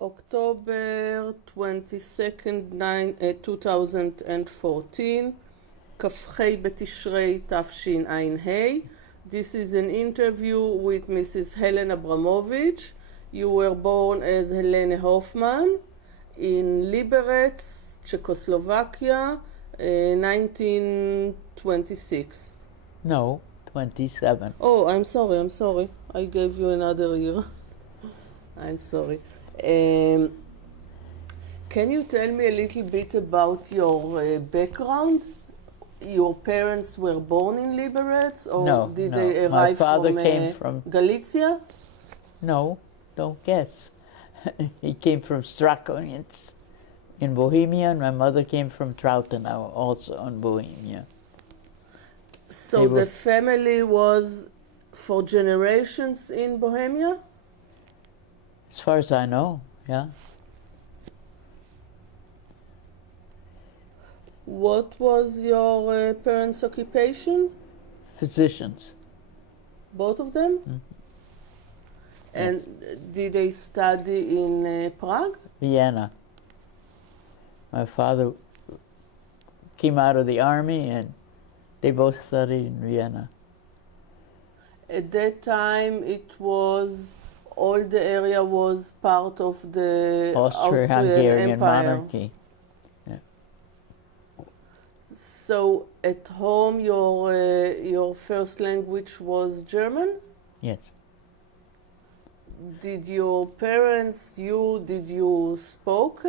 October 22nd, 2014, כ"ח בתשרי תשע"ה. This is an interview with Mrs. Helen Abramovitz. You were born as Helene Hoffman in Liberec, Czechoslovakia, 1926. No, 27. Oh, I'm sorry. I gave you another year. I'm sorry. Can you tell me a little bit about your background? Your parents were born in Liberec, or No, did no. they My arrive father from, came from- Galicia? No, don't guess. He came from Strakoninets in Bohemia, and my mother came from Trautenau, also in Bohemia. So They were- the family was for generations in Bohemia? As far as I know, yeah. What was your parents' occupation? Physicians. Both of them? Mhm. And did they study in Prague? Vienna. My father came out of the army, and they both studied in Vienna. At that time, it was all the area was part of the Austro-Hungarian Empire. monarchy. So at home, your first language was German. Yes. Did your parents, did you speak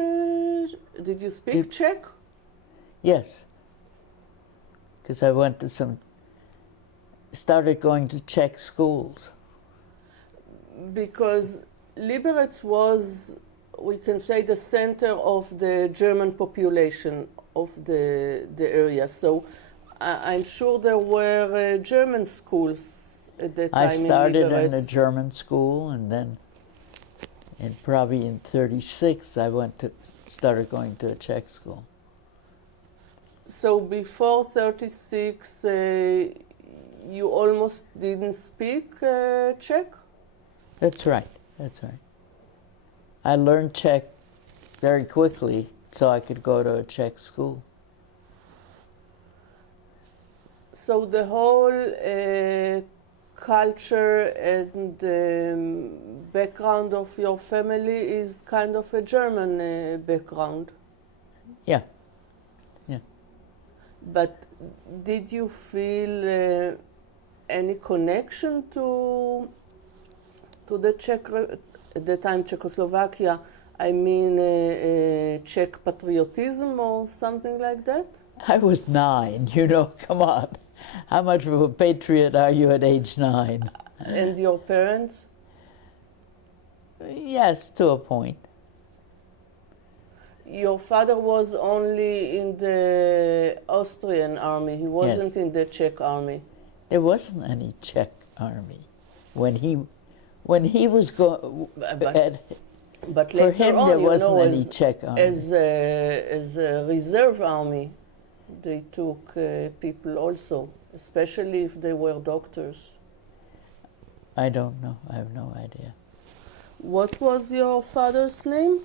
Did- Czech? Yes. Because I went to started going to Czech schools. Because Liberec was, we can say, the center of the German population of the area. So I'm sure there were German schools at that time I started in in a Liberec. German school, and then, probably in '36, I started going to a Czech school. So before 36, you almost didn't speak Czech? That's right. That's right. I learned Czech very quickly, so I could go to a Czech school. So the whole culture and background of your family is kind of a German background. Yeah. But did you feel any connection to the Czech, at the time Czechoslovakia? I mean, Czech patriotism or something like that? I was 9, come on. How much of a patriot are you at age 9? And your parents? Yes, to a point. Your father was only in the Austrian army. He wasn't Yes. in the Czech army. There wasn't any Czech army when he was going. But For later him, on, there you wasn't know, any Czech army. as a reserve army, they took people also, especially if they were doctors. I don't know. I have no idea. What was your father's name?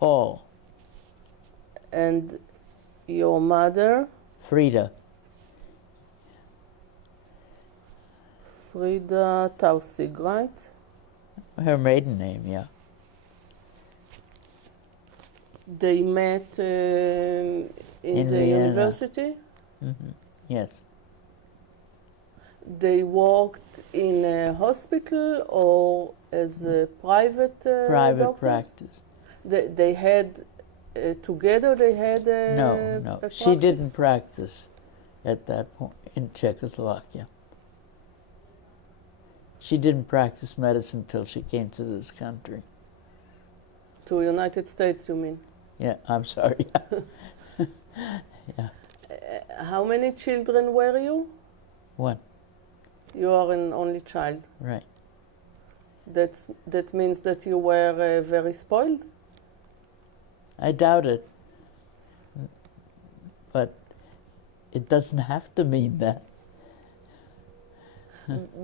Paul, And your mother? Frida. Frida Tausig, right? Her maiden name, yeah. They met in In the Vienna. university? Hmm. Yes. They worked in a hospital or as a private Private doctors? practice. They had together. They had No. a She practice? didn't practice at that point in Czechoslovakia. She didn't practice medicine till she came to this country. To United States, you mean? Yeah, I'm sorry. Yeah. How many children were you? One, You are an only child. right. That means that you were very spoiled. I doubt it. But it doesn't have to mean that.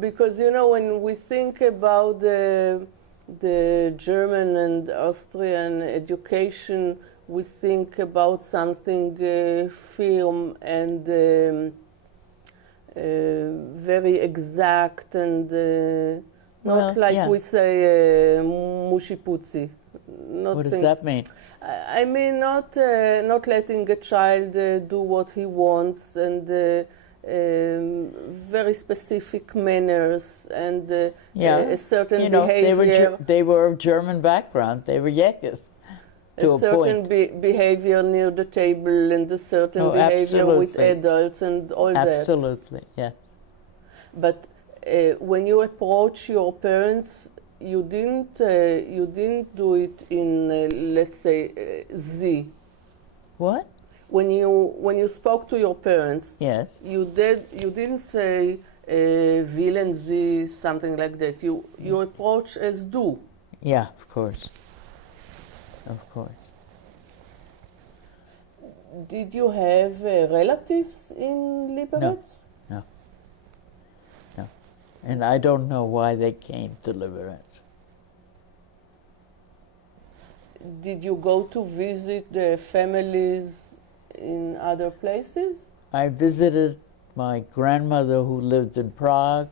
Because when we think about the the German and Austrian education, we think about something firm and very exact and not Well, like yeah. we say mushi-putsi. Not What does things- that mean? I mean, not letting a child do what he wants and very specific manners and Yeah, a certain you know, behavior. they were of German background. They were Yakis to a certain point. behavior near the table and a certain Oh, behavior with absolutely. adults and all that. Absolutely, yes. But when you approach your parents, you didn't do it in let's say Z. What? When you spoke to your parents, Yes. you didn't say will and Z, something like that. You approach as do. Yeah, of course. Of course. Did you have relatives in Liberec? No. No. And I don't know why they came to Liberec. Did you go to visit the families in other places? I visited my grandmother who lived in Prague,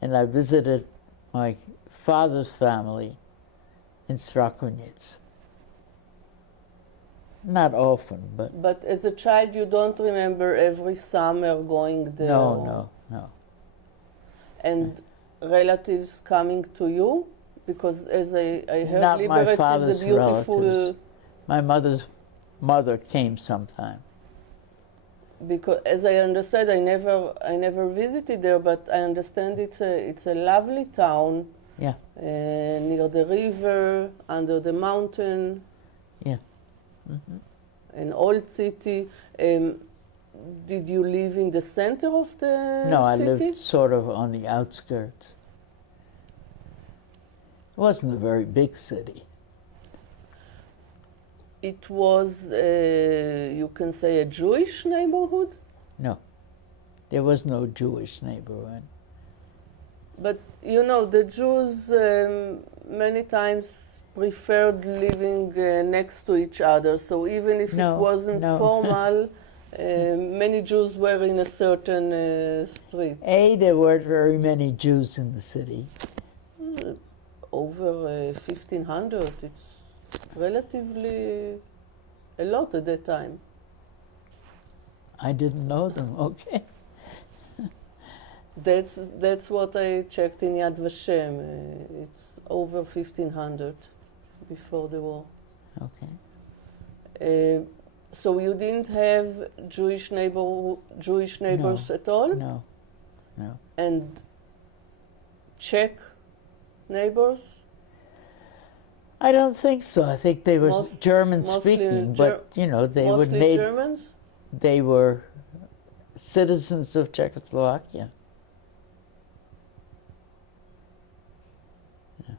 and I visited my father's family in Strakoniec. Not often, but But as a child, you don't remember every summer going there? no. And relatives coming to you? Because as I heard, Not my Liberec father's is a beautiful... relatives. My mother's mother came sometime. Because as I understand, I never visited there, but I understand it's a lovely town. Yeah. Near the river, under the mountain. Yeah. Mm-hmm. An old city. Did you live in the center of the No, I city? lived sort of on the outskirts. It wasn't a very big city. It was, you can say, a Jewish neighborhood? No, there was no Jewish neighborhood. But, you know, the Jews many times preferred living next to each other. So even if No, it wasn't no. formal, many Jews were in a certain street. There weren't very many Jews in the city. Over 1,500. It's relatively a lot at that time. I didn't know them, okay. That's what I checked in Yad Vashem. It's over 1,500 before the war. Okay. So you didn't have Jewish neighbors at all? No. And Czech neighbors? I don't think so. I think they were German mostly speaking, but you know, they were Mostly Germans? They were citizens of Czechoslovakia. Yeah.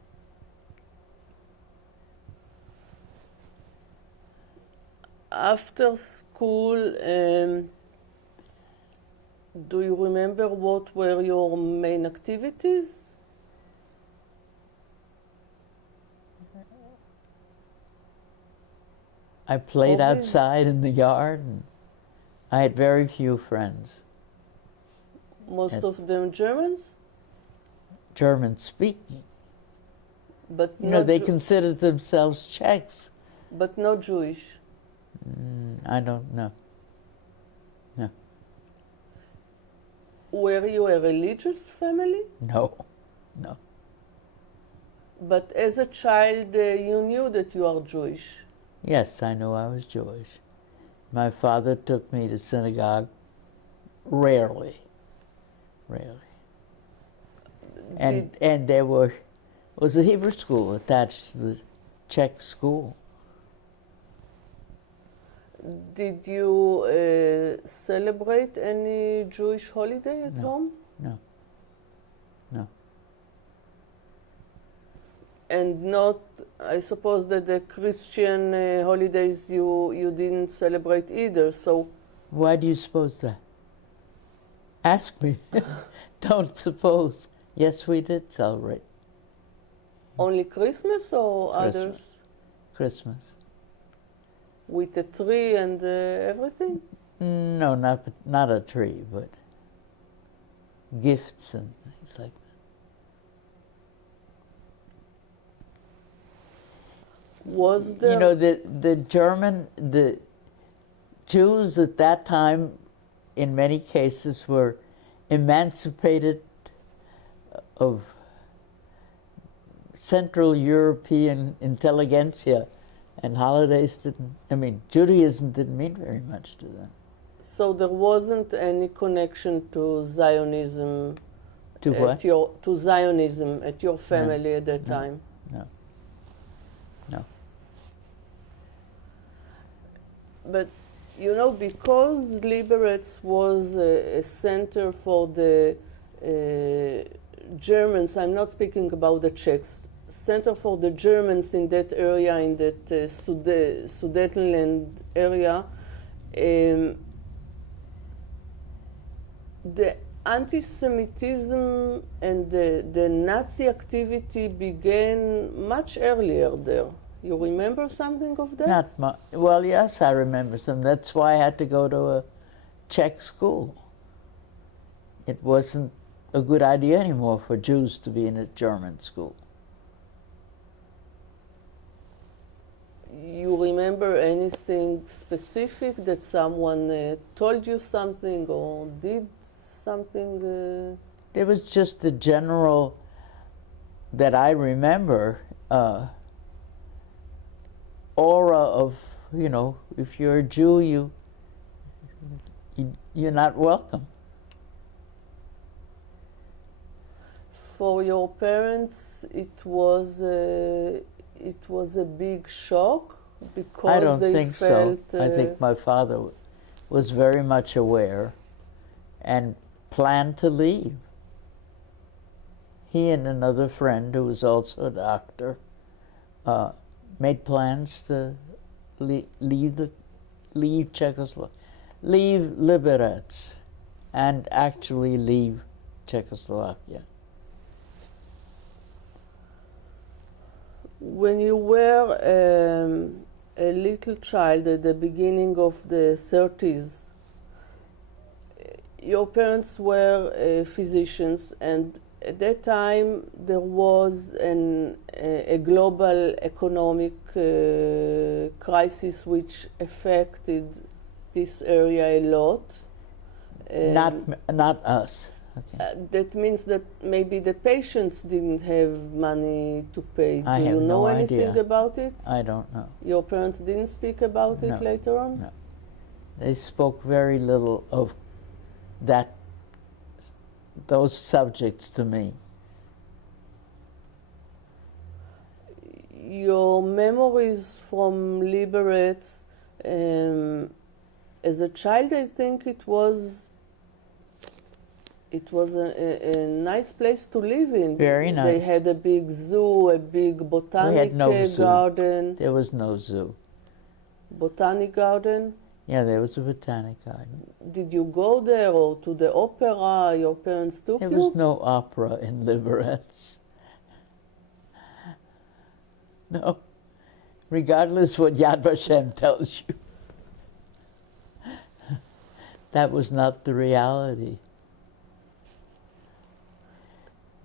After school, do you remember what were your main activities? I played Hobbies? outside in the yard, and I had very few friends, Most of them Germans? German speaking. But You know, not they Ju- considered themselves Czechs. but not Jewish. I don't know. No. Were you a religious family? No. But as a child, you knew that you are Jewish. Yes, I knew I was Jewish. My father took me to synagogue rarely. And there was a Hebrew school attached to the Czech school. Did you celebrate any Jewish holiday at home? No. And not, I suppose that the Christian holidays you didn't celebrate either. So Why do you suppose that? Ask me. Don't suppose. Yes, we did celebrate. Only Christmas or Christmas. others? Christmas. With a tree and everything? No, not a tree, but gifts and things like that. Was there... You know, the Jews at that time, in many cases, were emancipated of Central European intelligentsia, and holidays Judaism didn't mean very much to them. So there wasn't any connection to Zionism To what? to Zionism at your family at that time? No. No. But, you know, because Liberec was a center for the Germans, I'm not speaking about the Czechs, center for the Germans in that area, in that Sudetenland area, the anti-Semitism and the Nazi activity began much earlier there. You remember something of that? Not much. Well, yes, I remember some. That's why I had to go to a Czech school. It wasn't a good idea anymore for Jews to be in a German school. You remember anything specific that someone told you something or did something? It was just the general, that I remember, aura of, if you're a Jew, you're not welcome. For your parents, it was a big shock because I don't they think felt. so. I think my father was very much aware and planned to leave. He and another friend who was also a doctor made plans to leave Czechoslovakia, leave Liberec, and actually leave Czechoslovakia. When you were a little child at the beginning of the 30s, your parents were physicians, and at that time there was a global economic crisis which affected this area a lot. Not us. Okay. That means that maybe the patients didn't have money to pay. I Do have you know no anything idea. about it? I don't know. Your parents didn't speak about it No. later on? No. They spoke very little of those subjects to me. Your memories from Liberec, as a child, I think it was a nice place to live in. Very nice. They had a big zoo, a big botanic garden. There was no zoo. Botanic garden. Yeah, there was a botanic garden. Did you go there or to the opera? Your parents took you? There was no opera in Liberec. No, regardless what Yad Vashem tells you. That was not the reality.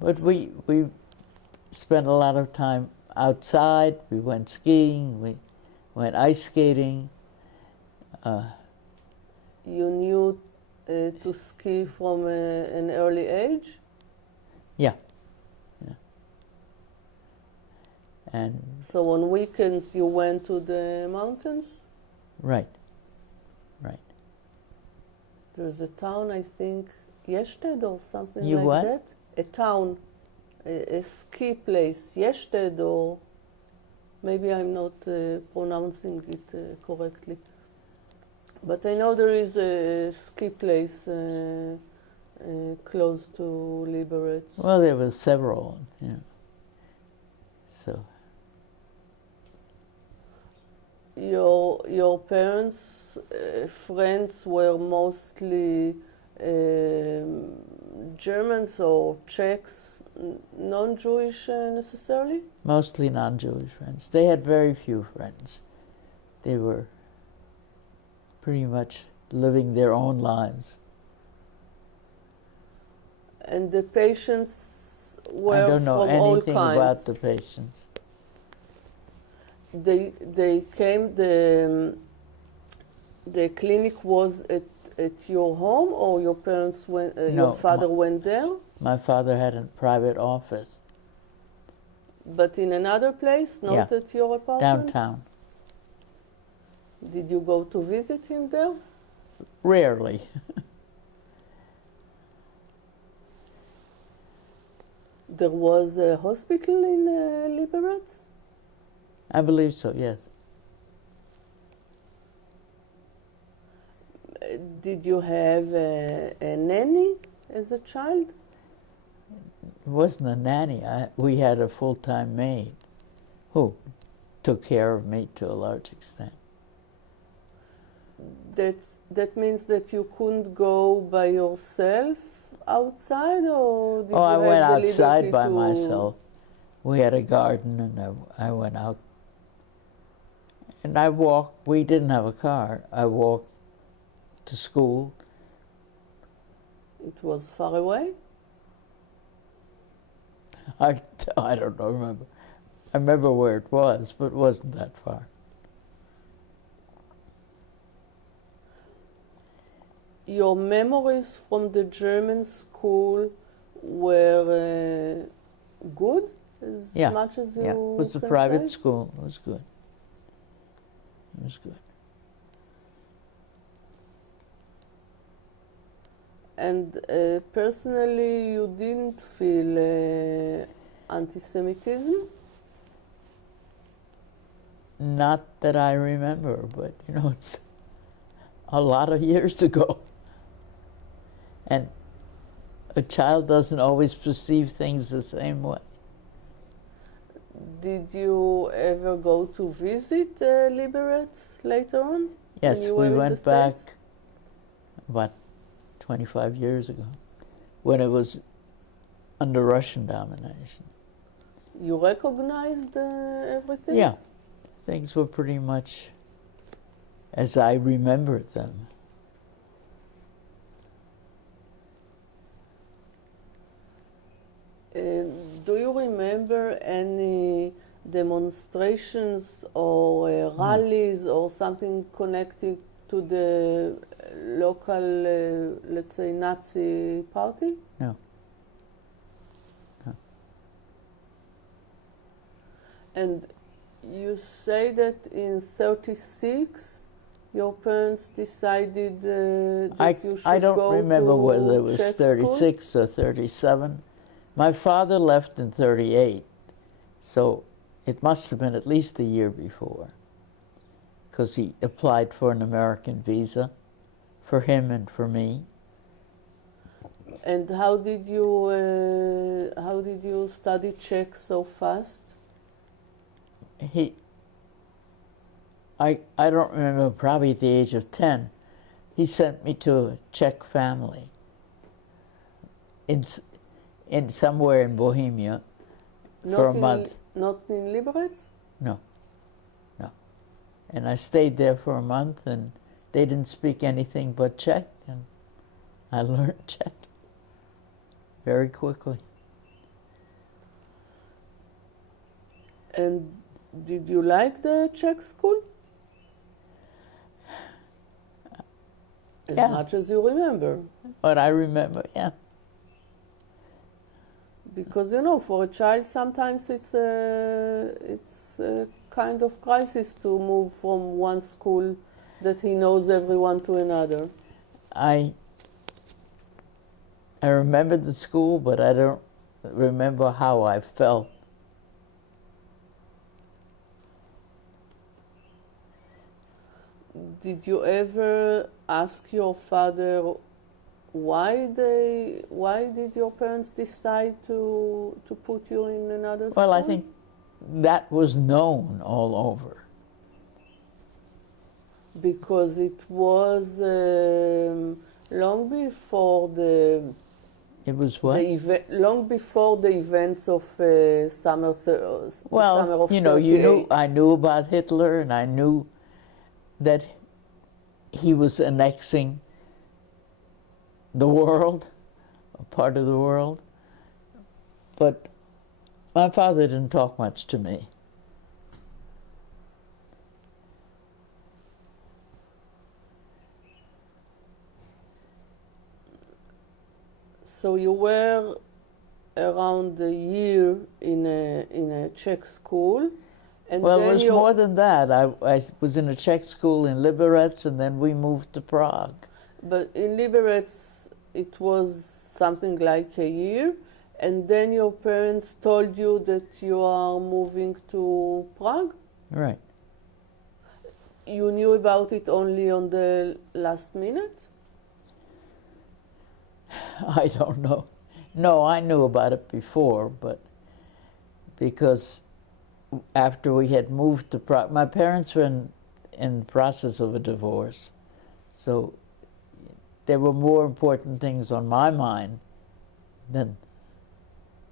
But we spent a lot of time outside. We went skiing, we went ice skating. You knew to ski from an early age? Yeah. And so on weekends you went to the mountains? Right. There's a town, I think, Yeshted or something You like what? that. A town, a ski place, Yeshted, or maybe I'm not pronouncing it correctly. But I know there is a ski place close to Liberec. Well, there were several, So. Your parents' friends were mostly Germans or Czechs, non-Jewish necessarily? Mostly non-Jewish friends. They had very few friends. They were pretty much living their own lives. And the patients were I don't know from all anything kinds. about the patients. They came, the clinic was at your home, or your parents went, your father went there? My father had a private office. But in another place, not at your apartment? Downtown. Did you go to visit him there? Rarely. There was a hospital in Liberec? I believe so, yes. Did you have a nanny as a child? It wasn't a nanny. We had a full-time maid who took care of me to a large extent. That means that you couldn't go by yourself outside, or did you I have went the outside liberty by to... myself. We had a garden, and I went out. And I walked. We didn't have a car. I walked to school. It was far away? I don't know, remember. I remember where it was, but it wasn't that far. Your memories from the German school were good, as much as you it was a can private say? school. It was good. It was good. And personally, you didn't feel anti-Semitism? Not that I remember, but it's a lot of years ago. And a child doesn't always perceive things the same way. Did you ever go to visit Liberec later on? Yes, when you we were in went the back States? about 25 years ago, when it was under Russian domination. You recognized everything? Yeah, things were pretty much as I remembered them. Do you remember any demonstrations or rallies or something connected to the local, let's say, Nazi party? No. No. And you say that in 1936 your parents decided that you should I don't go remember to whether it was Czech 36 school? or 37. My father left in 38, so it must have been at least a year before, because he applied for an American visa for him and for me. And how did you study Czech so fast? I don't remember, probably at the age of 10, he sent me to a Czech family in somewhere in Bohemia for a month. Not in Liberec? No. And I stayed there for a month, and they didn't speak anything but Czech, and I learned Czech very quickly. And did you like the Czech school? As much as you remember. But I remember, yeah. Because, for a child, sometimes it's a kind of crisis to move from one school that he knows everyone to another. I remember the school, but I don't remember how I felt. Did you ever ask your father why did your parents decide to put you in another school? Well, I think that was known all over. Because it was Long before the It was what? long before the events of summer Well, summer of you know, 38. I knew about Hitler, and I knew that he was annexing the world, a part of the world. But my father didn't talk much to me. So you were around a year in a Czech school, and Well, then it was you more than that. I was in a Czech school in Liberec, and then we moved to Prague. but in Liberec it was something like a year, and then your parents told you that you are moving to Prague. Right. You knew about it only on the last minute? I don't know. No, I knew about it before, but because after we had moved to Prague, my parents were in the process of a divorce, so there were more important things on my mind than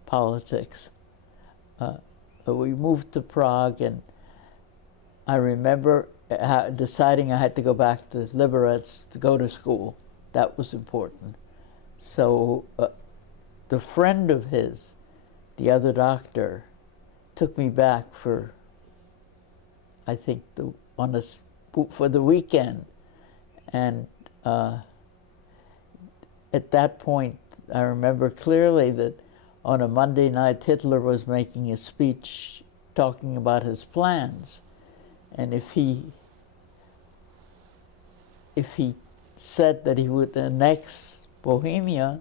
politics. But we moved to Prague, and I remember deciding I had to go back to Liberec to go to school. That was important. So the friend of his, the other doctor, took me back for, I think, for the weekend. And at that point, I remember clearly that on a Monday night, Hitler was making a speech talking about his plans. And if he said that he would annex Bohemia,